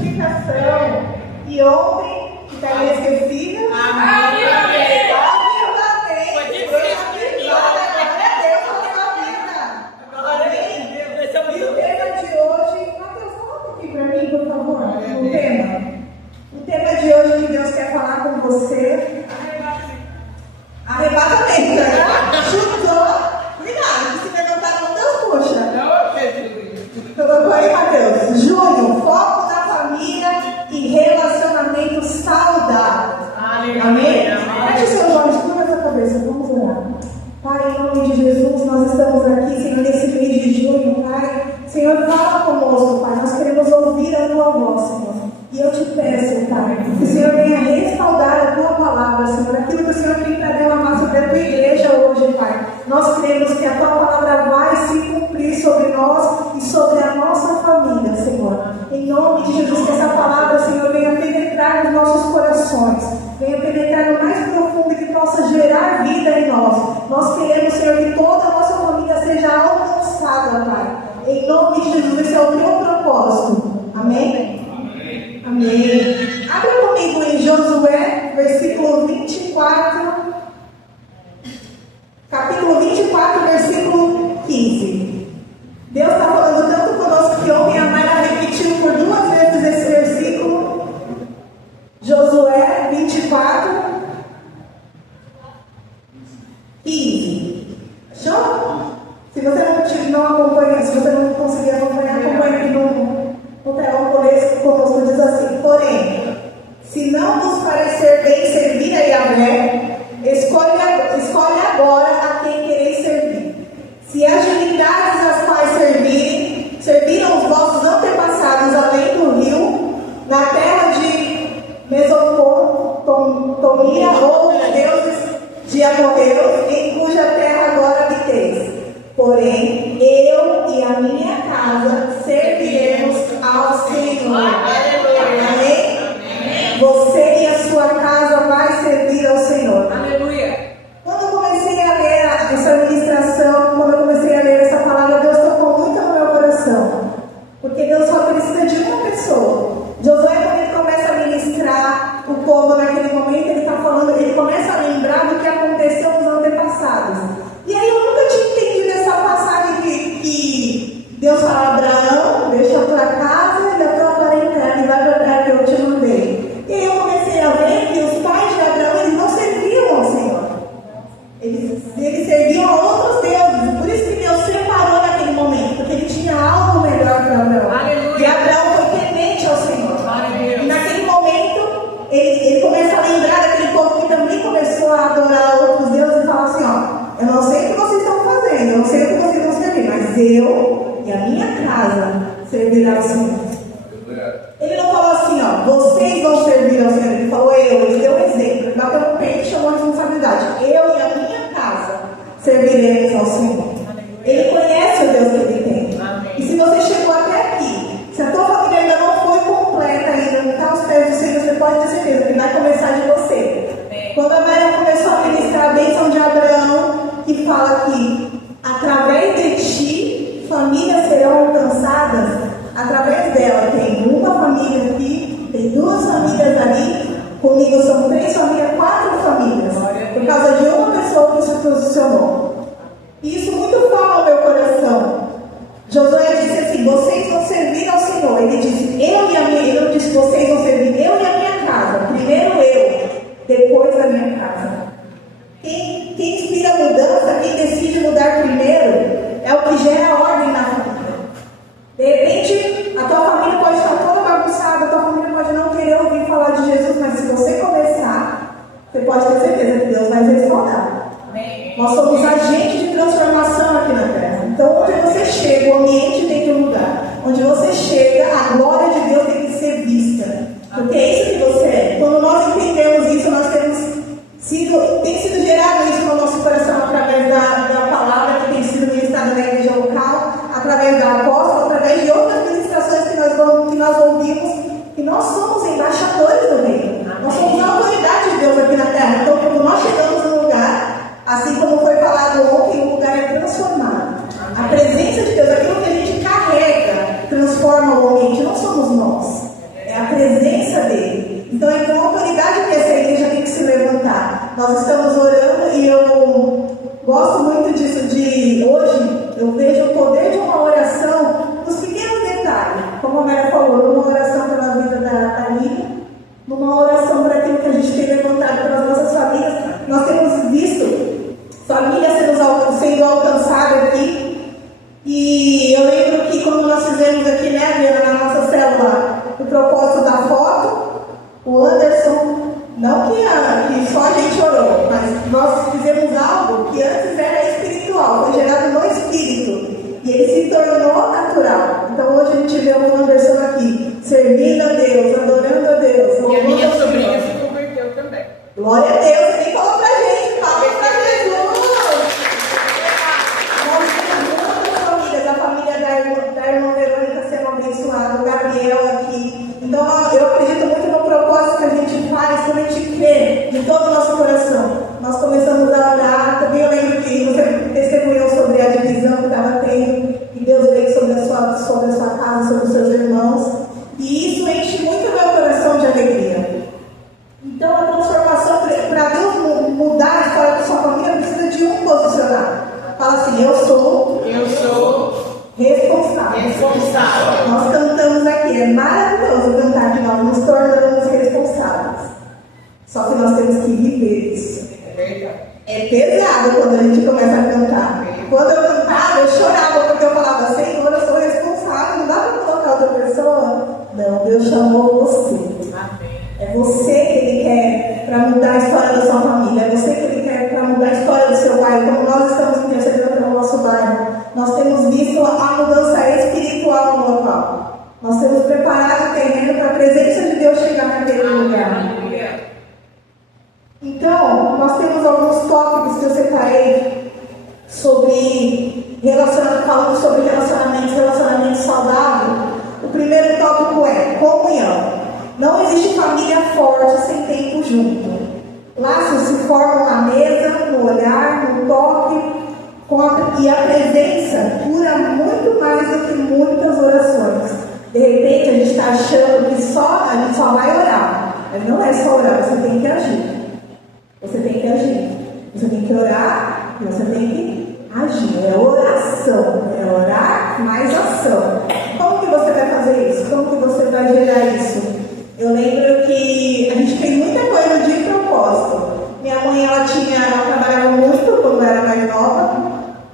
frutificação. E ontem, que está inesquecível. Amém. Foi difícil. Glória a Deus pela sua vida. Amém. E o tema de hoje, Mateus, coloca aqui para mim, por favor, o tema. O tema de hoje que Deus quer falar com você. Arrebatamento, né? Chutou. Cuidado, se levantar não, Deus puxa. Colocou aí, Mateus. Júnior, foco na família e relacionamentos saudáveis. Amém? Feche seus olhos, curva essa cabeça, vamos orar. Pai, em nome de Jesus, nós estamos aqui, Senhor, nesse mês de junho, Pai. Senhor, fala conosco, Pai. Nós queremos ouvir a Tua voz, Senhor. E eu te peço, Pai, que o Senhor venha respaldar a Tua palavra, Senhor. Aquilo que o Senhor tem para derramar sobre a Tua igreja hoje, Pai. Nós cremos que a Tua palavra vai se cumprir sobre nós e sobre a nossa família, Senhor. Em nome de Jesus, que essa palavra, Senhor, venha penetrar nos nossos corações. Venha penetrar no mais profundo e que possa gerar vida em nós. Nós queremos, Senhor, que toda a nossa família seja alcançada, Pai. Em nome de Jesus, esse é o Teu propósito. Amém? Amém. Abra comigo em Josué, versículo 24. Capítulo 24, versículo 15. Deus está falando tanto conosco que ontem a Mayra repetiu por 2 vezes esse versículo. Josué 24, 15. Achou? Se você não acompanha, se você não conseguir acompanhar, acompanha aqui no telão conosco, diz assim: porém, se não vos parecer bem servir a Yahvé, escolhe agora a quem quereis servir. Se as divindades às quais serviram os vossos antepassados além do rio, na terra de Mesopotamia, ou deuses de amorreus, em cuja terra agora habiteis. Porém, eu e a minha casa serviremos ao Senhor. Amém? Você e a sua casa vai servir ao Senhor. Aleluia. Quando eu comecei a ler essa ministração, quando eu comecei a ler essa palavra, Deus tocou muito no meu coração. Porque Deus só precisa de uma pessoa. Josué, quando ele começa a ministrar o povo naquele momento, ele está falando, ele começa a lembrar do que aconteceu nos antepassados. E aí eu nunca tinha entendido essa passagem que Deus fala: Abraão, deixa a tua casa e a tua parentela e vai para a terra que eu te mandei. E aí eu comecei a ver que os pais de Abraão, eles não serviam ao Senhor. Eles serviam a outros deuses. Por isso que Deus separou naquele momento, porque ele tinha algo melhor para Abraão. Aleluia. E Abraão foi temente ao Senhor. Aleluia. E naquele momento, ele começa a lembrar daquele povo que também começou a adorar outros deuses e fala assim: ó, eu não sei o que vocês estão fazendo, eu não sei o que vocês vão servir, mas eu e a minha casa servirá ao Senhor. Ele não falou assim, ó, vocês vão servir ao Senhor. Ele falou ele deu um exemplo, ele bateu no peito e chamou a responsabilidade. Eu e a minha casa serviremos ao Senhor. Ele conhece o Deus que ele tem. E se você chegou até aqui, se a tua família ainda não foi completa, ainda não está aos pés do Senhor, você pode ter certeza que vai começar de você. Quando a Maria começou a ministrar a bênção de Abraão, que fala que através de ti famílias serão alcançadas, através dela tem uma família aqui, tem 2 famílias ali, comigo são 3 famílias, 4 famílias, por causa de uma pessoa que se posicionou. E isso muito fala ao meu coração. Josué disse assim: vocês vão servir ao Senhor. Ele disse: ele não disse vocês vão servir, eu e a minha casa. Primeiro eu, depois a minha casa. Quem inspira a mudança, quem decide mudar primeiro, é o que gera ordem na família. De repente, a tua família pode estar toda bagunçada, a tua família pode não querer ouvir falar de Jesus, mas se você começar, você pode ter certeza que Deus vai respaldar. Nós somos agentes de transformação aqui na terra. Então, onde você chega, o ambiente tem que mudar. Onde você chega, a glória de Deus tem que ser vista. Porque é isso que você é. Quando nós entendemos isso, nós tem sido gerado isso no nosso coração através da palavra que tem sido ministrada na igreja local, através da apóstola, através de outras ministrações que nós ouvimos, que nós somos embaixadores do reino. Nós somos a autoridade de Deus aqui na terra. Então, quando nós chegamos no lugar, assim como foi falado ontem, o lugar é transformado. A presença de Deus, aquilo que a gente carrega, transforma o ambiente. Não somos nós. É presença dele. Então é com a autoridade que essa igreja tem que se levantar. Nós estamos orando e eu gosto muito disso, de hoje eu vejo o poder de uma oração nos pequenos detalhes. Como a Maria falou, numa oração pela vida da Lívia, numa oração para aquilo que a gente tem levantado pelas nossas famílias. Nós temos visto famílias sendo alcançadas aqui. E eu lembro que quando nós fizemos aqui, né, Adriana, na nossa célula, o propósito da foto, o Anderson, não que só a gente orou, mas nós fizemos algo que antes era espiritual, foi gerado no espírito. E ele se tornou natural. Então hoje a gente vê o Anderson aqui, servindo a Deus, adorando a Deus. E a minha sobrinha se converteu também. Glória a Deus, quem falou pra gente? Palmas pra Jesus! Nós temos muitas famílias, a família da irmã Verônica sendo abençoada, o Gabriel aqui. Então eu acredito muito no propósito que a gente faz, quando a gente crê de todo o nosso coração. Nós começamos a orar. Também eu lembro que você testemunhou sobre a divisão que estava tendo, e Deus veio sobre a sua casa, sobre os seus irmãos. E isso enche muito meu coração de alegria. Então a transformação, para Deus mudar a história da sua família, precisa de um posicionar. Fala assim, eu sou responsável. Nós cantamos aqui, é maravilhoso cantar que nós nos tornamos responsáveis. Só que nós temos que viver isso. É pesado quando a gente começa a cantar. Quando eu cantava, eu chorava, porque eu falava, Senhor, eu sou responsável, não dá para colocar outra pessoa. Não, Deus chamou você. É você que Ele quer para mudar a história da sua família. É você que Ele quer para mudar a história do seu bairro. Como nós estamos intercedendo pelo nosso bairro, nós temos visto a mudança espiritual no local. Nós temos preparado o terreno para a presença de Deus chegar naquele lugar. Então, nós temos alguns tópicos que eu separei falando sobre relacionamento saudável. O primeiro tópico é comunhão. Não existe família forte sem tempo junto. Laços se formam na mesa, no olhar, no toque, e a presença cura muito mais do que muitas orações. De repente a gente está achando que a gente só vai orar. Mas não é só orar, você tem que agir. Você tem que agir. Você tem que orar e você tem que agir. É oração. É orar mais ação. Como que você vai fazer isso? Como que você vai gerar isso? Eu lembro que a gente fez muita coisa de propósito. Minha mãe, ela trabalhava muito quando era mais nova,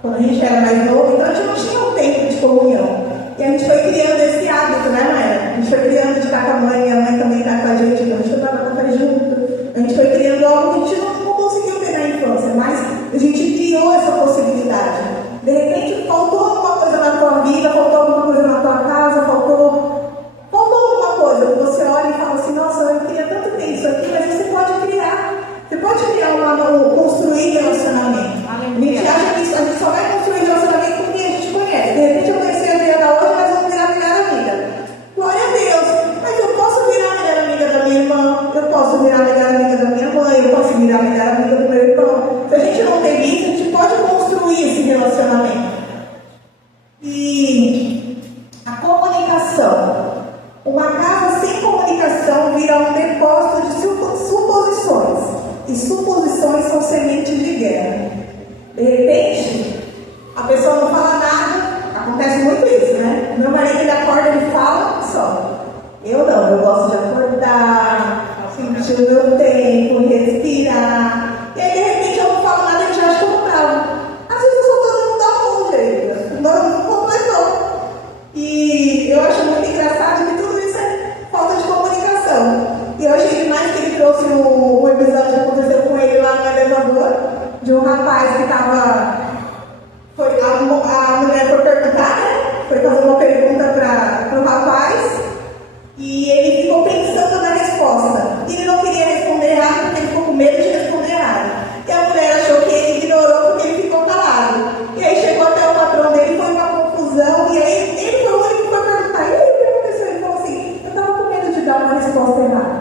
quando a gente era mais novo, então a gente não tinha um tempo de comunhão. E a gente foi criando esse hábito, né, Maia? A gente foi criando de estar com a mãe, minha mãe também está com a gente, então a gente foi para café junto. A gente foi criando algo que a gente não conseguiu ter na infância, mas a gente criou essa possibilidade. De repente, faltou alguma coisa na tua vida, faltou alguma coisa na tua casa, faltou alguma coisa. Você olha e fala assim, nossa, eu queria tanto ter isso aqui, mas você pode criar. Você pode criar construir relacionamento. A gente acha que a gente só vai construir relacionamento com quem a gente conhece. De repente eu conheci a Adriana hoje, mas vamos virar a melhor amiga. Glória a Deus. Mas eu posso virar a melhor amiga da minha irmã, eu posso virar a melhor amiga da minha mãe, eu posso virar a melhor amiga do meu irmão. Se a gente não tem isso, a gente pode construir esse relacionamento. E a comunicação. Uma casa sem comunicação vira um depósito de suposições. E suposições são sementes de guerra. De repente, a pessoa não fala nada. Acontece muito isso, né? Meu marido, ele acorda, ele fala só. Eu não, eu gosto de acordar, sentir o meu tempo, respirar. E aí, de repente, eu não falo nada e já acho que eu não bravo. Às vezes eu sou todo mundo da mão, gente. Não completou. E eu acho muito engraçado que tudo isso é falta de comunicação. E eu achei demais que ele trouxe um episódio que aconteceu com ele lá no elevador, de um rapaz que estava. A mulher foi perguntar, né? Foi fazer uma pergunta para o rapaz, e ele ficou pensando na resposta. E ele não queria responder errado porque ele ficou com medo de responder errado. E a mulher achou que ele ignorou porque ele ficou calado. E aí chegou até o patrão dele, foi uma confusão, e aí ele foi o único que foi perguntar. E aí o que aconteceu? Ele falou assim, eu estava com medo de dar uma resposta errada.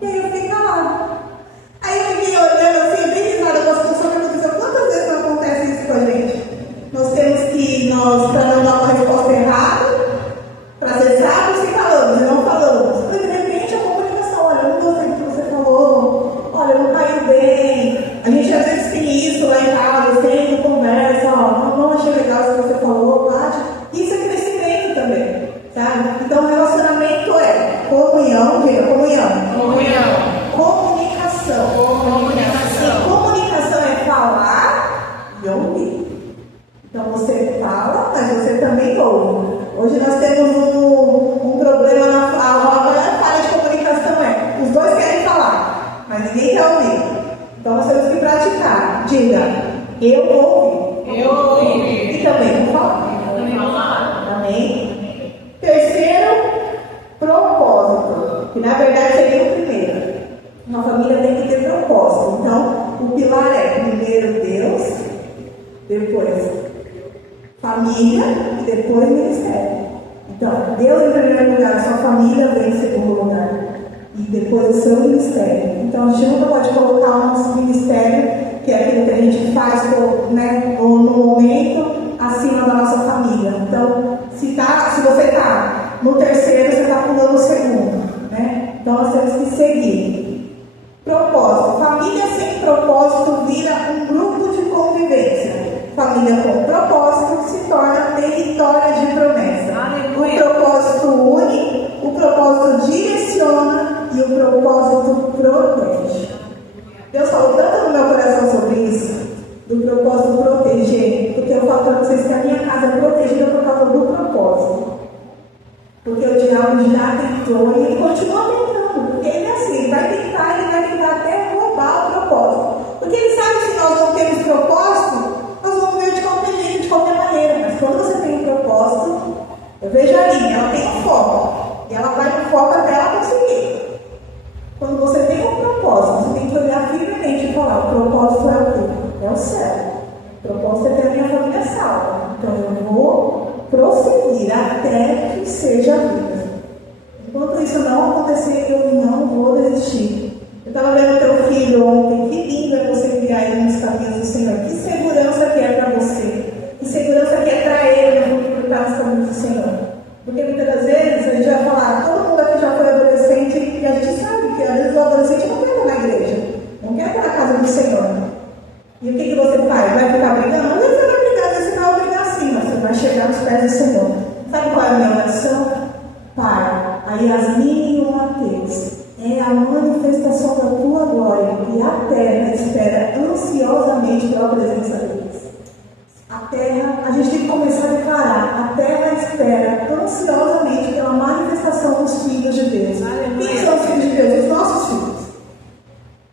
E aí eu fiquei calado. Aí eu fiquei olhando assim, bem risada com a situação que aconteceu. Quantas vezes não acontece isso com a gente? Nós temos que, para não dar uma resposta errada, para ser sábios e falamos, e não falamos. Mas de repente a comunicação Comunicação. E comunicação é falar e ouvir. Então você fala, mas você também ouve. Hoje nós temos um problema na falha de comunicação, os dois querem falar, mas ninguém quer ouvir. Então nós temos que praticar. Diga, eu ouvi. Eu ouvi. E também vou falar. Amém? Terceiro, propósito. Que na verdade seria o primeiro. Uma família tem que ter propósito. Então, o pilar é primeiro Deus, depois família e depois ministério. Então, Deus em primeiro lugar, sua família vem em segundo lugar. E depois o seu ministério. Então, a gente nunca pode colocar o nosso ministério, que é aquilo que a gente faz no momento, acima da nossa família. Então, se você está no terceiro, você está pulando o segundo. Né? Então, nós temos que seguir. Propósito. Família sem propósito vira um grupo de convivência. Família com propósito se torna território de promessa. O propósito une, o propósito direciona e o propósito protege. Deus falou tanto no meu coração sobre isso, do propósito proteger, porque eu falo para vocês que a minha casa é protegida por causa do propósito. Porque o diabo já tentou e ele continua tentando, porque ele é assim, ele vai tentar até roubar o propósito. Porque ele sabe que se nós não temos propósito, nós vamos ver de qualquer jeito, de qualquer maneira. Mas quando você tem um propósito, eu vejo a Aline, ela tem um foco. E ela vai no foco até ela conseguir. Quando você tem um propósito, você tem que olhar firmemente e falar, o propósito é o quê? É o céu. O propósito é ter a minha família salva. Então eu vou prosseguir até que seja a vida. Enquanto isso não acontecer, eu não vou desistir. Eu estava vendo teu filho ontem, que lindo é você criar ele nos caminhos do Senhor. Que segurança que é para você. Que segurança que é para ele no futuro estar nos caminhos do Senhor. Porque muitas das vezes a gente vai falar, todo mundo aqui já foi adolescente e a gente sabe que às vezes o adolescente não quer estar na igreja, não quer estar na casa do Senhor. E o que você faz? Vai ficar brigando? Às vezes você vai brigar, às vezes você vai brigar sim, mas você vai chegar nos pés do Senhor. Sabe qual é a minha oração? Pai, a Yasmin e o Mateus, é a manifestação da tua glória e a terra espera ansiosamente pela presença deles. A terra, a gente tem que começar a declarar, a terra espera ansiosamente pela manifestação dos filhos de Deus. Quem são os filhos de Deus? Os nossos filhos.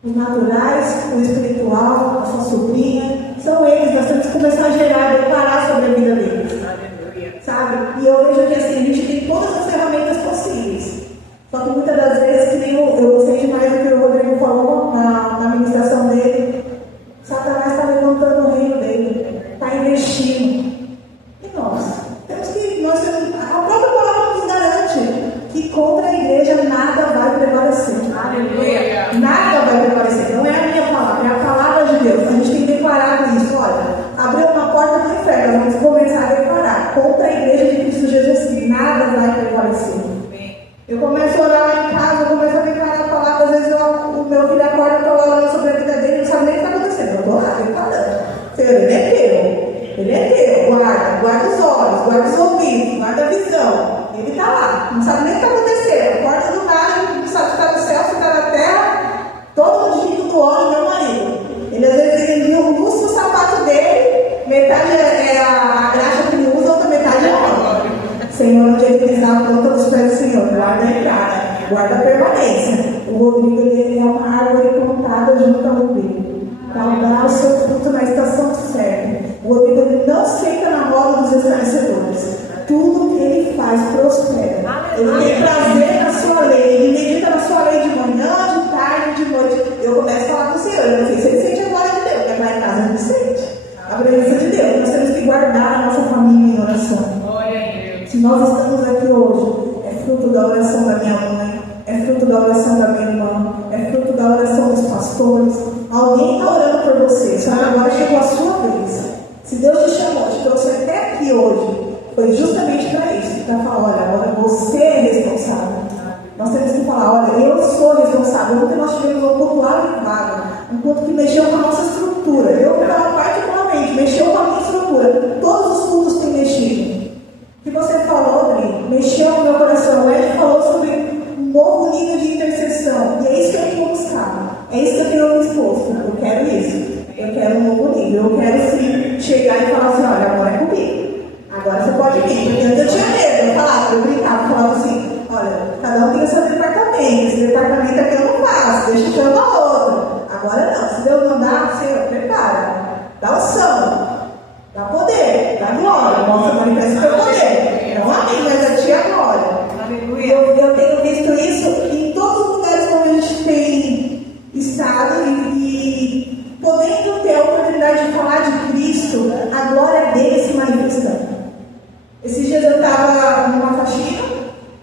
Os naturais, o espiritual, a sua sobrinha, são eles. Nós temos que começar a gerar, declarar sobre a vida deles. Sabe? E eu vejo que assim, a gente tem todas as ferramentas possíveis. Só que muitas das vezes, que nem eu gostei demais do que o Rodrigo falou na ministração dele, Satanás está levantando o reino dele, está investindo. E nós temos a própria palavra nos garante que contra a igreja nada vai prevalecer. Aleluia. Nada vai prevalecer. Não é a minha palavra, é a palavra de Deus. A gente tem declarado isso. Olha, abriu uma porta do inferno, vamos começar a declarar contra a igreja de Cristo Jesus que nada vai prevalecer. Eu começo a orar lá em casa, eu começo a declarar a palavra, às vezes o meu filho acorda, eu estou lá orando sobre a vida dele, não sabe nem o que está acontecendo. Eu estou lá declarando. Senhor, ele é teu. Ele é teu. Guarda os olhos, guarda os ouvidos, guarda a visão. Ele está lá, não sabe nem o que está acontecendo. Acorda do nada, não sabe se está no céu, se está na terra. Todo mundo junto do óleo, meu marido. Ele às vezes ele viu o luxo do sapato dele, metade é a graxa que ele usa, outra metade é óleo. Senhor, onde ele pisar a planta dos pés do Senhor, guarda a entrada, guarda a permanência. O Rodrigo ele é uma árvore plantada junto ao Rodrigo, para dar o seu fruto na estação certa. O Rodrigo ele não senta na roda dos escarnecedores. Tudo que ele faz prospera. Ele tem prazer na sua lei, ele medita na sua lei de manhã, de tarde, de noite. Eu começo a falar com o Senhor, eu não sei se ele sente a glória de Deus, porque lá em casa ele sente a presença de Deus. Nós temos que guardar a nossa família em oração. Se nós estamos aqui hoje, é fruto da oração da minha mãe, é fruto da oração da minha irmã, é fruto da oração dos pastores. Alguém está orando por você, só que agora chegou a sua vez. Se Deus te chamou, te trouxe até aqui hoje, foi justamente para isso, para falar, olha, agora você é responsável. Nós temos que falar, olha, eu sou responsável. Ontem nós tivemos um culto vago, um culto que mexeu com a nossa estrutura. Eu, particularmente, mexeu com a minha estrutura. Todos os cultos têm mexido. O que você falou, Adri, mexeu no meu coração. O Ed falou sobre um novo nível de intercessão. E eu quero sim chegar e falar assim, olha, agora é comigo. Agora você pode vir. Porque antes eu tinha medo, eu falava, eu brincava, eu falava assim, olha, cada um tem o seu departamento, esse departamento aqui eu não faço, deixa eu chamar outro. Agora não, se Deus mandar, Senhor, prepara, dá unção, dá poder, dá glória, mostra, manifesta o teu poder. Não a mim, mas a ti a glória. Eu tenho visto isso em todos os lugares onde a gente tem estado e podendo ter a oportunidade de falar de Cristo, a glória dele se manifestando. Esses dias eu estava numa faxina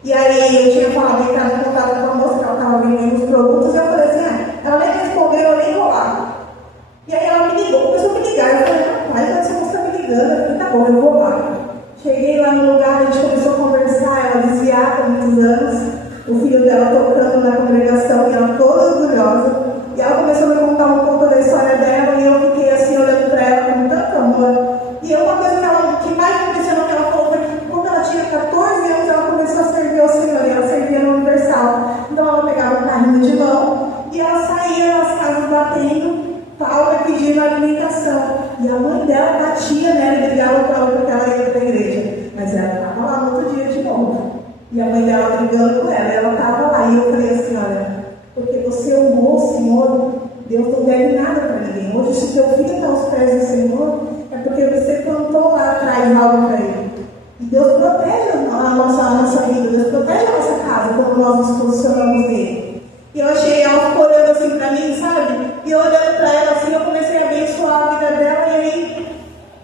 e aí eu tinha falado, entrado em contato com a moça, que ela estava vendendo os produtos, e eu falei assim, ela nem respondeu, eu nem vou lá. E aí ela me ligou, começou a me ligar, eu falei, rapaz, essa moça está me ligando, eu falei, tá bom, eu vou lá. Cheguei lá no lugar, a gente começou a conversar, ela desviada há muitos anos, o filho dela tocando na congregação, e ela toda orgulhosa, e ela começou a me contar um pouco da história dela, e eu fiquei assim, olhando para ela com tanto amor. E uma coisa que mais me impressionou que ela falou foi que quando ela tinha 14 anos, ela começou a servir ao Senhor, e ela servia no Universal. Então ela pegava um carrinho de mão, e ela saía nas casas batendo, palma, pedindo alimentação. E a mãe dela batia nela e brigava com ela porque ela ia para a igreja. Mas ela estava lá no outro dia de novo. E a mãe dela brigando com ela, ela estava lá. E eu falei assim, olha, porque você honrou o Senhor, Deus não deve nada para ninguém. Hoje, se teu filho está aos pés do Senhor, é porque você plantou lá atrás algo para ele. E Deus protege a nossa vida, Deus protege a nossa casa quando nós nos posicionamos nele. E eu achei ela ficou olhando assim para mim, sabe? E eu olhando para ela assim, eu comecei a abençoar a vida dela. E aí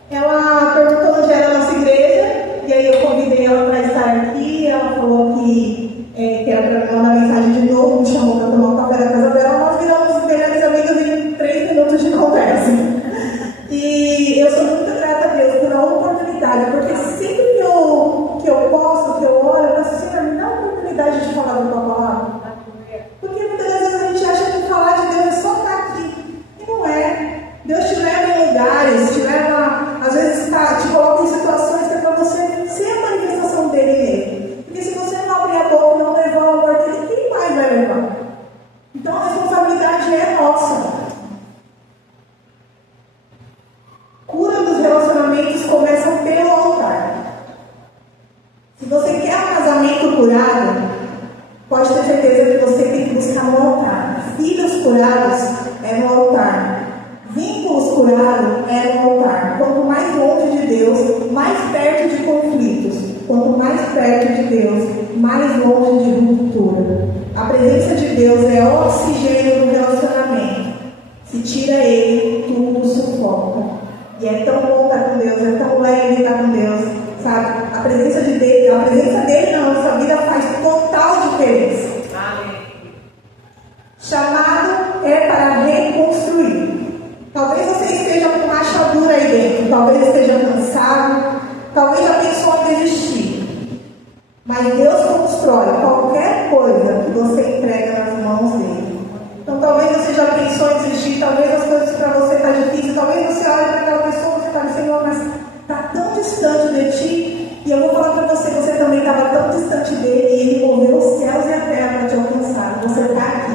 ela perguntou onde era a nossa igreja. E aí eu convidei ela para estar aqui. Ela falou que era para mandar mensagem de novo, me chamou para tomar um café na casa dela. Nós viramos melhores amigos em 3 minutos de conversa. E eu sou muito grata a Deus por uma oportunidade, porque sempre que eu posso, que eu oro, eu peço, Senhor, me dá a oportunidade de falar da tua palavra. Porque muitas vezes a gente acha que falar de Deus é só estar aqui. E não é. Deus te leva em lugares, te leva, às vezes te coloca em situações que é para você ser a manifestação dele mesmo. Porque se você não abrir a boca e não levar o amor dele, quem mais vai levar? Então a responsabilidade é nossa. Cura dos relacionamentos começa pelo altar. Se você quer um casamento curado, pode ter certeza que você tem que buscar no altar. Filhos curados é no altar. Vínculos curados é no altar. Quanto mais longe de Deus, mais perto de conflitos. Quanto mais perto de Deus, mais longe de ruptura. A presença de Deus é o oxigênio do relacionamento. Se tira ele, tudo sufoca. E é tão bom estar com Deus, é tão leve estar com Deus, sabe? A presença dele na nossa vida faz total diferença. Amém. Chamado é para reconstruir. Talvez você esteja com rachadura aí dentro, talvez esteja cansado, talvez já pensou em desistir. Mas Deus constrói qualquer coisa que você entrega nas mãos dele. Então talvez você já pensou em desistir, talvez as coisas para você estão difíceis, talvez você olhe para aquela pessoa e você fale, Senhor, mas está tão distante de ti. E eu vou falar para você, você também estava tão distante dele e ele moveu os céus e a terra para te alcançar. Você está aqui.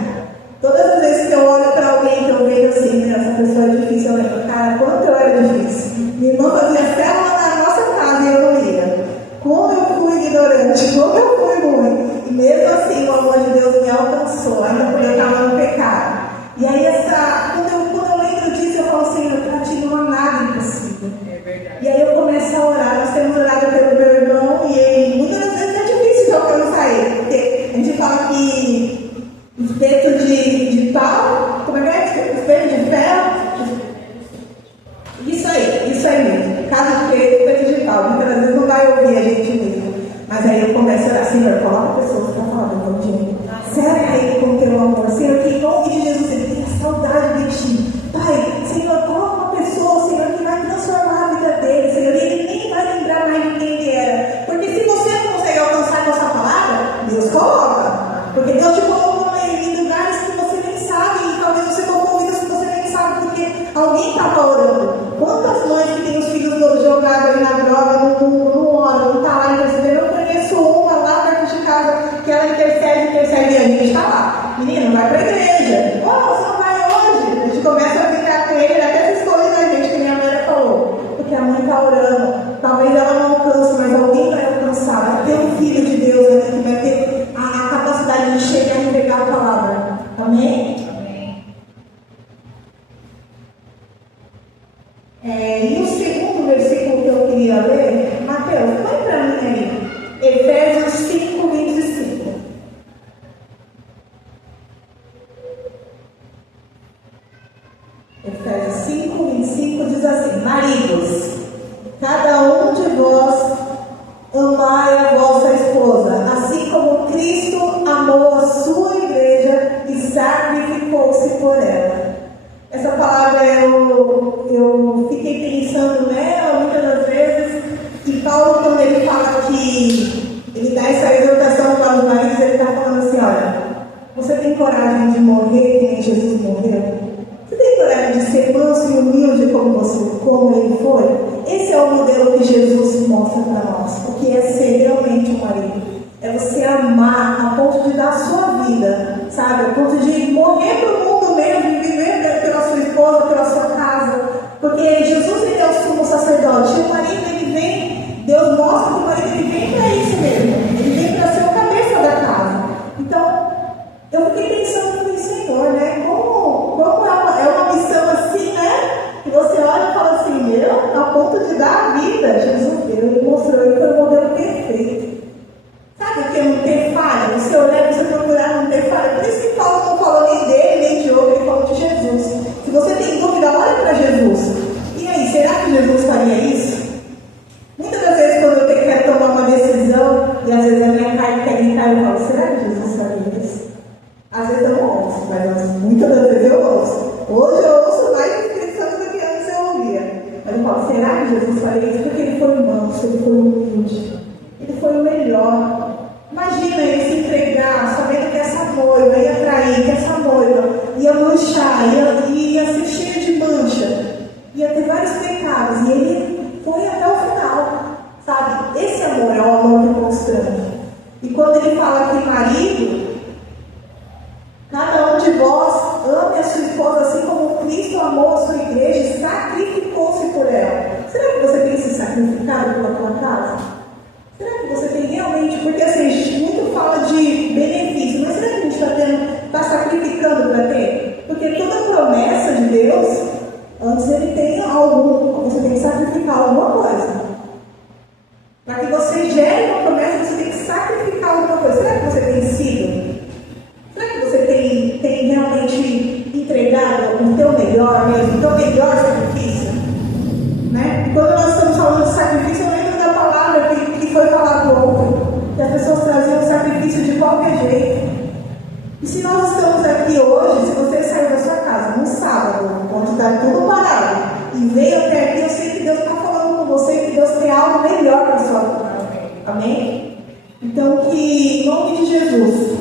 Todas as vezes que eu olho para alguém que eu vejo assim, essa pessoa é difícil, eu lembro, cara, quanto eu era difícil. Minha irmã fazia célula na nossa casa e eu não ia. Como eu fui ignorante, como eu fui ruim. E mesmo assim o amor de Deus me alcançou, ainda quando eu estava no pecado. E aí quando eu lembro disso, eu falo, Senhor, para ti não há nada impossível. É verdade. E aí eu começo a orar, nós temos orado pelo meu irmão, e muitas das vezes é difícil de alcançar ele, porque a gente fala que espeto de pau, como é que é? Espeto de ferro. Isso aí mesmo. Casa de preto, espeto de pau. Muitas vezes não vai ouvir a gente mesmo. Mas aí eu começo a orar, Senhor, coloca pessoas para falar do Evangelho. Cerca ele com o teu amor. Senhor, que em nome de Jesus ele tenha saudade de ti. Pai, Senhor, coloca uma pessoa, Senhor, que vai transformar a vida dele, Senhor, e ele nem vai lembrar mais de quem ele era. Porque se você não consegue alcançar com essa palavra, Deus coloca. Porque Deus te colocou em lugares que você nem sabe, e talvez você tocou vidas que você nem sabe, porque alguém estava orando. Quantas mães que têm os filhos jogados ali na droga, não oram, não está lá intercedendo? Eu conheço uma lá perto de casa, que ela intercede, e a gente está lá. Menino, vai para a igreja. Oh, você não vai hoje? A gente começa a brincar com ele, ele até se esconde da gente, que nem a está orando. Talvez ela não alcance, mas alguém vai alcançar. Vai ter um filho de Deus ali que vai ter a capacidade de chegar e entregar a palavra. Amém? E o segundo versículo que eu queria ler, Mateus, põe para mim aí. Efésios 5, 25. Efésios 5, 25 diz assim: Maridos, cada um de vós amai a vossa esposa, assim como Cristo amou a sua igreja e sacrificou-se por ela. Essa palavra eu fiquei pensando nela muitas das vezes, e Paulo, quando ele fala que ele dá essa exortação para os maridos, ele está falando assim: olha, você tem coragem de morrer que nem Jesus morreu? Você tem coragem de ser manso e humilde como ele foi? Esse é o modelo que Jesus mostra para nós, o que é ser realmente um marido. É você amar a ponto de dar a sua vida, sabe? A ponto de morrer para o mundo mesmo, de viver pela sua esposa, pela sua casa. Porque Jesus, ele é o sumo sacerdote. E o marido, ele vem, Deus mostra que o marido, ele vem para isso mesmo. Ele vem para ser o cabeça da casa. Então, eu fiquei pensando no Senhor, né? Como é uma missão assim, né? Que você olha e fala assim: meu, a ponto de dar a vida, Jesus deu, ele mostrou, ele foi o modelo perfeito. Sabe o que é não ter falha? Você olhar, você procurar não ter falha. Por isso que Paulo não falou nem dele, nem de outro, ele falou de Jesus. Se você tem dúvida, olha para Jesus. E aí, será que Jesus faria isso? Muitas das vezes, quando eu quero tomar uma decisão, e às vezes a minha carne quer gritar, eu falo: será que Jesus faria isso? Às vezes eu não ouço, mas muitas das vezes eu ouço. Hoje eu ouço mais o Espírito Santo do que antes eu ouvia. Mas eu falo: será que Jesus faria isso? Porque ele foi manso, ele foi humilde, ele foi o melhor. Imagina ele se entregar, sabendo que essa noiva ia trair, que essa noiva ia manchar, ia ser cheia de mancha, ia ter vários pecados, e ele foi até o final, sabe? Esse amor é o amor que é constante. E quando ele fala que marido, cada um de vós ame a sua esposa assim como Cristo amou a sua igreja e sacrificou-se por ela. Será que você tem se sacrificado pela tua casa? Será que você tem realmente? Porque assim, a gente muito fala de benefício, mas será que a gente está sacrificando para ter? Porque toda promessa de Deus, antes ele tem algo, você tem que sacrificar alguma coisa. Para que você gere uma promessa, você tem que sacrificar alguma coisa. Será que você tem sido? Será que você tem realmente entregado o teu melhor mesmo, o teu melhor sacrifício? Né? E quando nós estamos falando de sacrifício, eu lembro da palavra que foi falado ontem, que as pessoas traziam sacrifício de qualquer jeito. E se nós estamos aqui hoje, se você saiu da sua casa num sábado, onde está tudo parado, e veio até aqui, eu sei que Deus está falando com você, que Deus tem algo melhor para a sua vida. Amém? Então, que em nome de Jesus,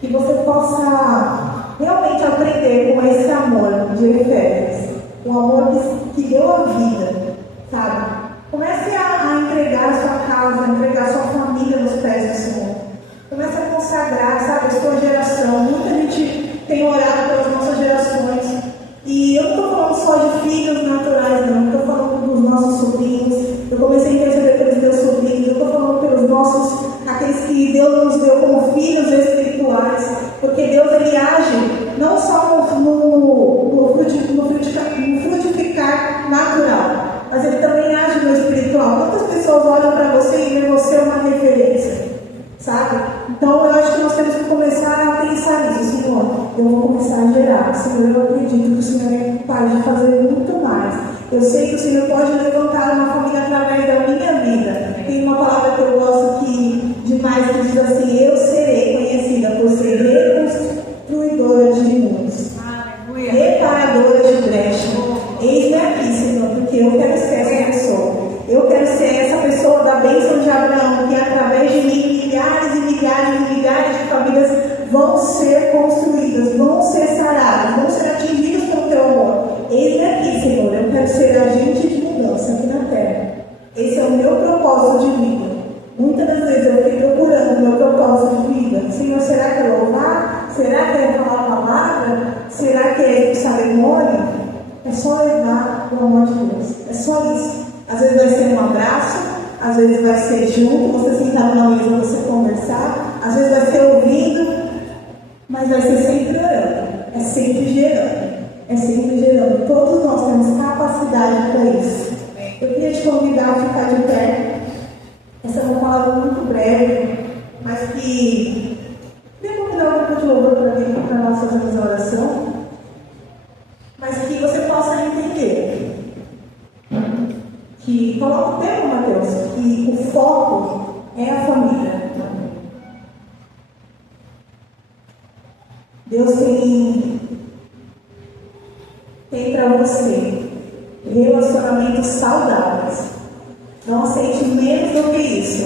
que você possa realmente aprender com esse amor de Efésios, o amor que deu a vida, sabe? Comece a entregar a sua casa, a entregar a sua família nos pés do Senhor. Comece a consagrar, sabe, a sua geração. Muita gente tem orado pelas nossas gerações. E eu não estou falando só de filhos naturais, não. Eu estou falando dos nossos sobrinhos. Eu comecei a interceder pelos meus sobrinhos. Eu estou falando pelos nossos, aqueles que Deus nos deu como filhos espirituais. Porque Deus, ele age não só no frutificar natural, mas ele também age no espiritual. Quantas pessoas olham para você e veem você uma referência, sabe? Então eu acho que nós temos que começar a pensar nisso. Senhor, eu vou começar a gerar. Senhor, eu acredito que o Senhor é capaz de fazer muito mais. Eu sei que o Senhor pode levantar uma família através da minha vida. Tem uma palavra que eu gosto demais que diz assim: eu serei conhecida por ser reconstruidora de mundos, reparadora de brecha. Eis-me aqui, Senhor, porque eu quero ser essa pessoa. Eu quero ser essa pessoa da bênção de Abraão, que através de mim milhares e milhares e milhares de famílias vão ser construídas, vão ser saradas, vão ser atingidas pelo teu amor. Eis-me aqui, Senhor, eu quero ser agente de mudança aqui na terra. Esse é o meu propósito de vida. Muitas das vezes eu fiquei procurando o meu propósito de vida. Senhor, será que é louvar? Será que é falar a palavra? Será que é cerimônia? É só levar o amor de Deus. É só isso. Às vezes vai ser junto, você sentar numa mesa, você conversar, às vezes vai ser ouvindo, mas vai ser sempre orando, é sempre gerando, é sempre gerando. Todos nós temos capacidade para isso. Eu queria te convidar a ficar de pé. Essa é uma palavra muito breve, mas que queria convidar o grupo de louvor para vir para nós fazermos a oração, mas que você possa entender que, coloca o tema, Mateus, que o foco é a família. Deus tem para você relacionamentos saudáveis. Não aceite menos do que isso.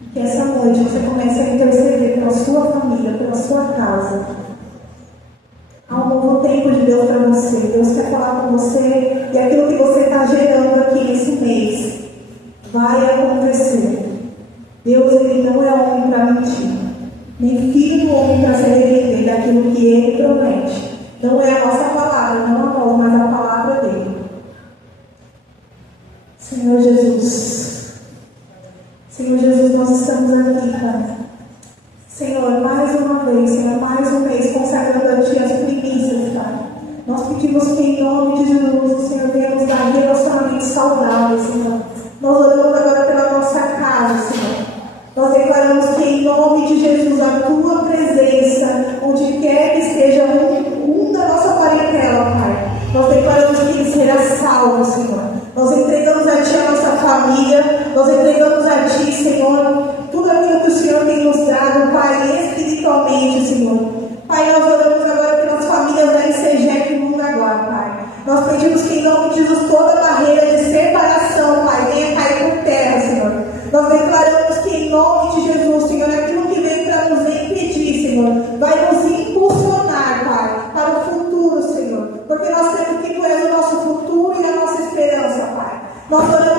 E que essa noite você comece a interceder pela sua família, pela sua casa. Há um novo tempo de Deus para você. Deus quer falar com você e aquilo que você está gerando aqui nesse mês vai acontecer. Deus, Ele não é homem para mentir, nem filho do homem para se arrepender daquilo que Ele promete. Não é a nossa palavra, não a nossa, mas a palavra dEle. Senhor Jesus, nós estamos aqui, Pai. Senhor, mais uma vez, Senhor, mais um mês consagrando a Ti as primícias, Pai. Nós pedimos que em nome de Jesus o Senhor venha nos dar relacionamentos saudáveis, Senhor. Nós oramos agora pela nossa casa, Senhor. Nós declaramos que em nome de Jesus a Tua presença, onde quer que esteja um da nossa parentela, Pai, nós declaramos que Ele será salvo, Senhor. Nós entregamos a Ti a nossa família, nós entregamos a Ti, Senhor, tudo aquilo que o Senhor tem nos dado, Pai, espiritualmente, Senhor. Pai, nós oramos agora pelas famílias da ICG Mundo agora, Pai. Nós pedimos que em nome de Jesus toda barreira de separação, Pai, venha cair por terra, Senhor. Nós declaramos que em nome de Jesus, Senhor, aquilo que vem para nos impedir, Senhor, vai nos impulsionar, Pai, para o futuro, Senhor. Porque nós temos que Tu és o nosso futuro e a nossa esperança, Pai. Nós oramos